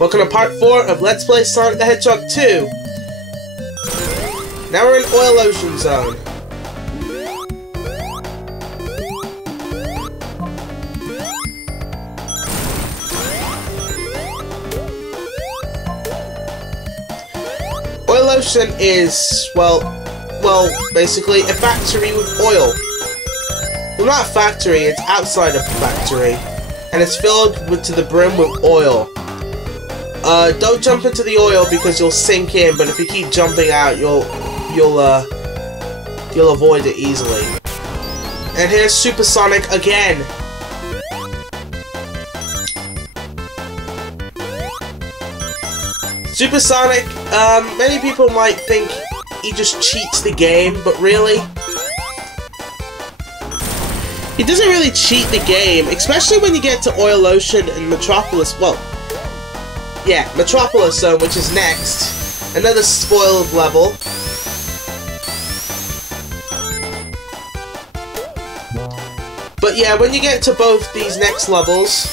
Welcome to part 4 of Let's Play Sonic the Hedgehog 2. Now we're in Oil Ocean Zone. Oil Ocean is, well, basically a factory with oil. Well, not a factory, it's outside of a factory. And it's filled to the brim with oil. Don't jump into the oil because you'll sink in, but if you keep jumping out, you'll avoid it easily. And here's Supersonic again. Supersonic, many people might think he just cheats the game, but really, he doesn't really cheat the game, especially when you get to Oil Ocean and Metropolis. Well, yeah, Metropolis Zone, which is next. Another spoiled level. But yeah, when you get to both these next levels,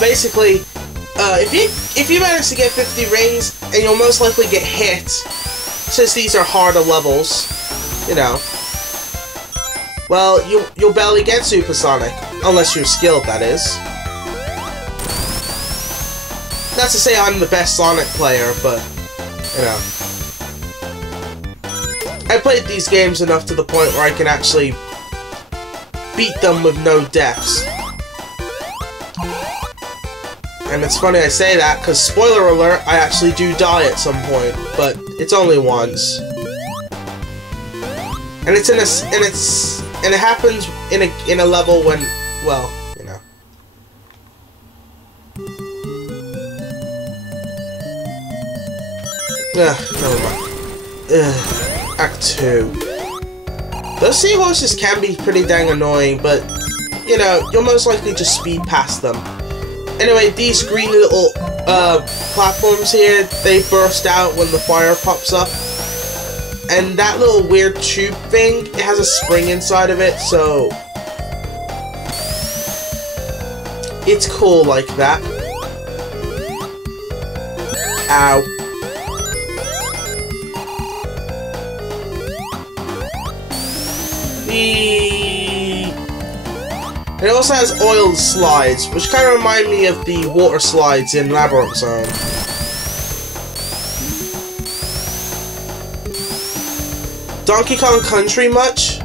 basically, if you manage to get 50 rings, and you'll most likely get hit, since these are harder levels, you know, well, you'll barely get Supersonic, unless you're skilled, that is. Not to say I'm the best Sonic player, but, you know, I played these games enough to the point where I can actually beat them with no deaths. And it's funny I say that, because spoiler alert, I actually do die at some point, but it's only once. And it happens in a level when, well, you know. Never mind. Act 2. Those seahorses can be pretty dang annoying, but, you know, you'll most likely just speed past them. Anyway, these green little platforms here, they burst out when the fire pops up. And that little weird tube thing, it has a spring inside of it, so it's cool like that. Ow. It also has oil slides, which kind of remind me of the water slides in Labyrinth Zone. Donkey Kong Country much?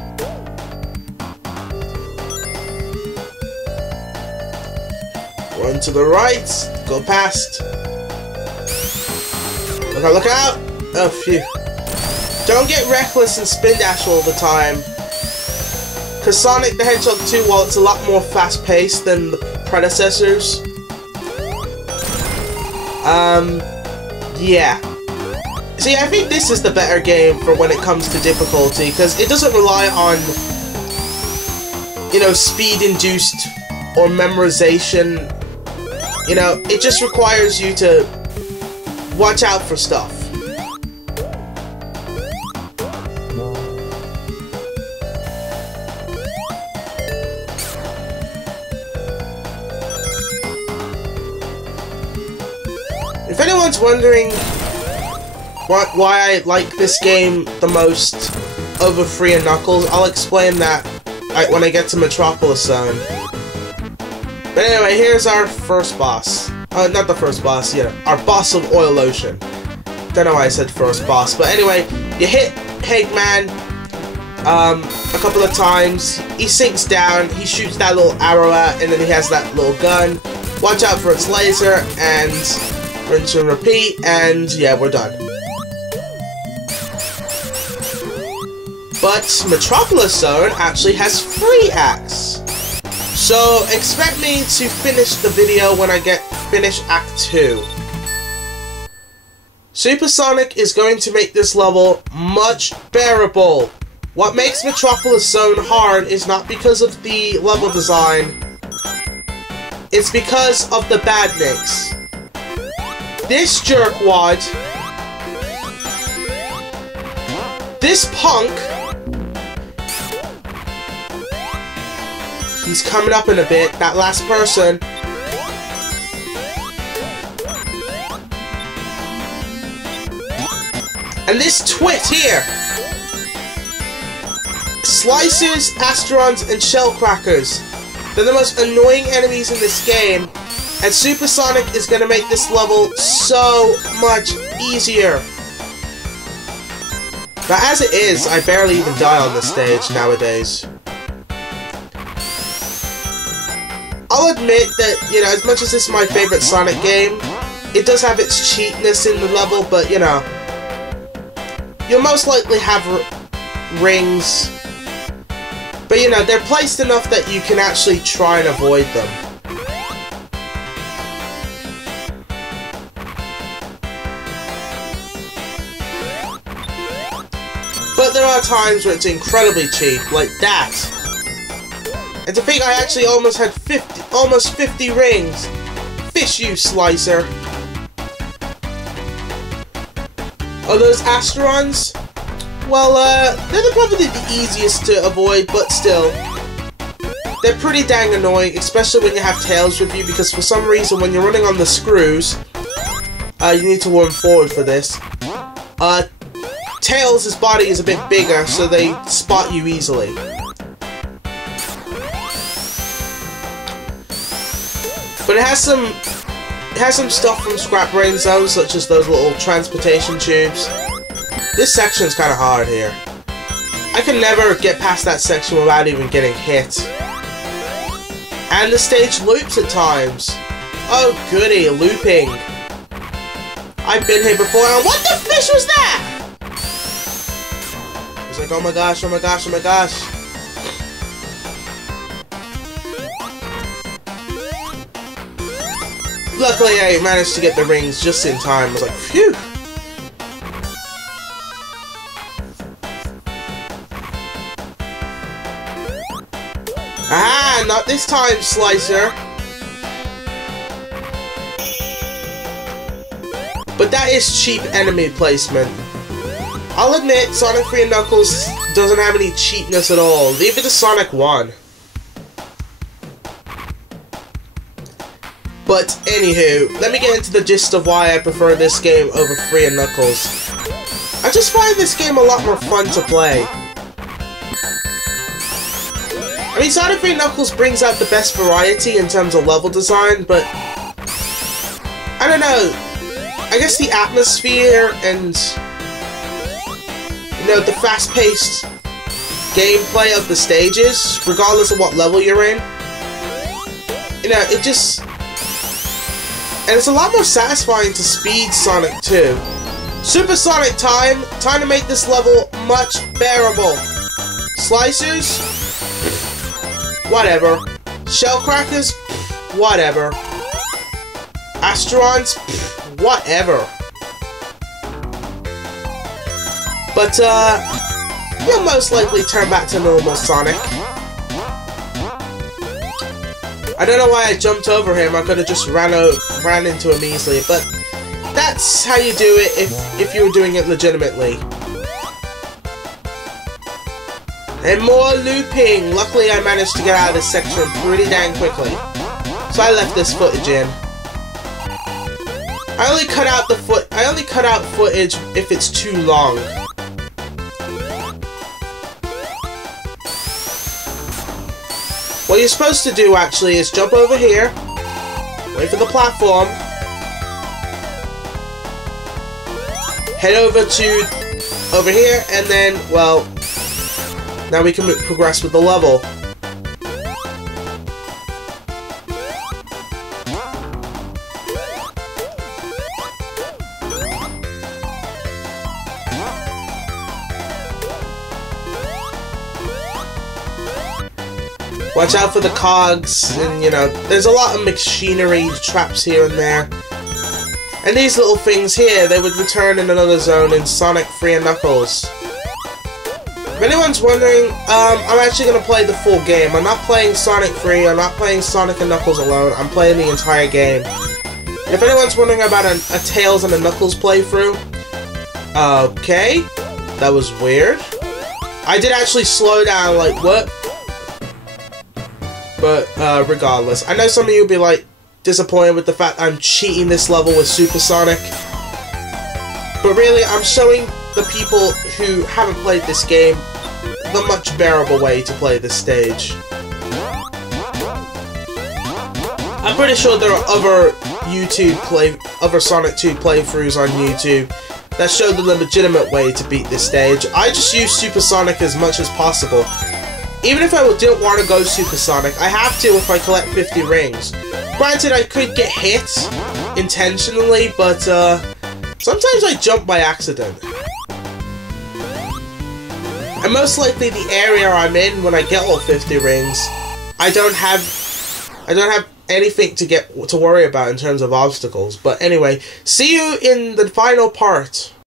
Run to the right, go past. Look out! Oh, phew. Don't get reckless and spin dash all the time. Because Sonic the Hedgehog 2, while it's a lot more fast-paced than the predecessors, yeah. See, I think this is the better game for when it comes to difficulty, because it doesn't rely on, you know, speed-induced or memorization. You know, it just requires you to watch out for stuff. If anyone's wondering why I like this game the most over Free and Knuckles, I'll explain that when I get to Metropolis Zone. But anyway, here's our first boss. Not the first boss, yeah, our boss of Oil Ocean. Don't know why I said first boss, but anyway, you hit Eggman a couple of times, he sinks down, he shoots that little arrow out, and then he has that little gun. Watch out for its laser, and rinse and repeat, and yeah, we're done. But Metropolis Zone actually has 3 acts. So expect me to finish the video when I finish Act 2. Supersonic is going to make this level much bearable. What makes Metropolis Zone hard is not because of the level design, it's because of the badniks. This jerkwad, this punk, He's coming up in a bit. That last person. And this twit here. Slicers, Asterons, and Shellcrackers. They're the most annoying enemies in this game. And Supersonic is going to make this level so much easier. But as it is, I barely even die on this stage nowadays. I'll admit that, you know, as much as this is my favorite Sonic game, it does have its cheatness in the level, but, you know, you'll most likely have rings. But, you know, they're placed enough that you can actually try and avoid them. But there are times where it's incredibly cheap, like that. And to think I actually almost had 50 rings. Fish you, Slicer. Oh, those Asterons? Well, they're probably the easiest to avoid, but still. They're pretty dang annoying, especially when you have Tails with you, because for some reason when you're running on the screws, you need to run forward for this. Tails' body is a bit bigger, so they spot you easily. But it has some stuff from Scrap Brain Zone, such as those little transportation tubes. This section's kind of hard here. I can never get past that section without even getting hit. And the stage loops at times. Oh goody, looping. I've been here before, and what the fish was that? It's like, oh my gosh, oh my gosh, oh my gosh. Luckily, I managed to get the rings just in time. I was like, phew. Ah, not this time, Slicer. But that is cheap enemy placement. I'll admit, Sonic 3 and Knuckles doesn't have any cheapness at all. Leave it to Sonic 1. But, anywho, let me get into the gist of why I prefer this game over 3 and Knuckles. I just find this game a lot more fun to play. I mean, Sonic 3 Knuckles brings out the best variety in terms of level design, but I don't know. I guess the atmosphere and, you know, the fast-paced gameplay of the stages, regardless of what level you're in, you know, it just... And it's a lot more satisfying to speed Sonic 2. Supersonic time! Time to make this level much bearable. Slicers? Whatever. Shellcrackers? Whatever. Asterons? Whatever. But, you'll most likely turn back to normal Sonic. I don't know why I jumped over him. I could have just ran into him easily, but that's how you do it if you were doing it legitimately. And more looping. Luckily, I managed to get out of this section pretty dang quickly, so I left this footage in. I only cut out footage if it's too long. What you're supposed to do, actually, is jump over here, wait for the platform, head over here, and then, well, now we can progress with the level. Watch out for the cogs, and you know, there's a lot of machinery traps here and there. And these little things here, they would return in another zone in Sonic 3 and Knuckles. If anyone's wondering, I'm actually going to play the full game. I'm not playing Sonic 3, I'm not playing Sonic and Knuckles alone, I'm playing the entire game. And if anyone's wondering about a Tails and a Knuckles playthrough, okay, that was weird. I did actually slow down, like, what? But regardless, I know some of you will be like disappointed with the fact I'm cheating this level with Supersonic. But really, I'm showing the people who haven't played this game the much bearable way to play this stage. I'm pretty sure there are other Sonic 2 playthroughs on YouTube that show the legitimate way to beat this stage. I just use Supersonic as much as possible. Even if I didn't want to go Supersonic, I have to if I collect 50 rings. Granted, I could get hit intentionally, but sometimes I jump by accident. And most likely the area I'm in when I get all 50 rings, I don't have anything to worry about in terms of obstacles. But anyway, see you in the final part.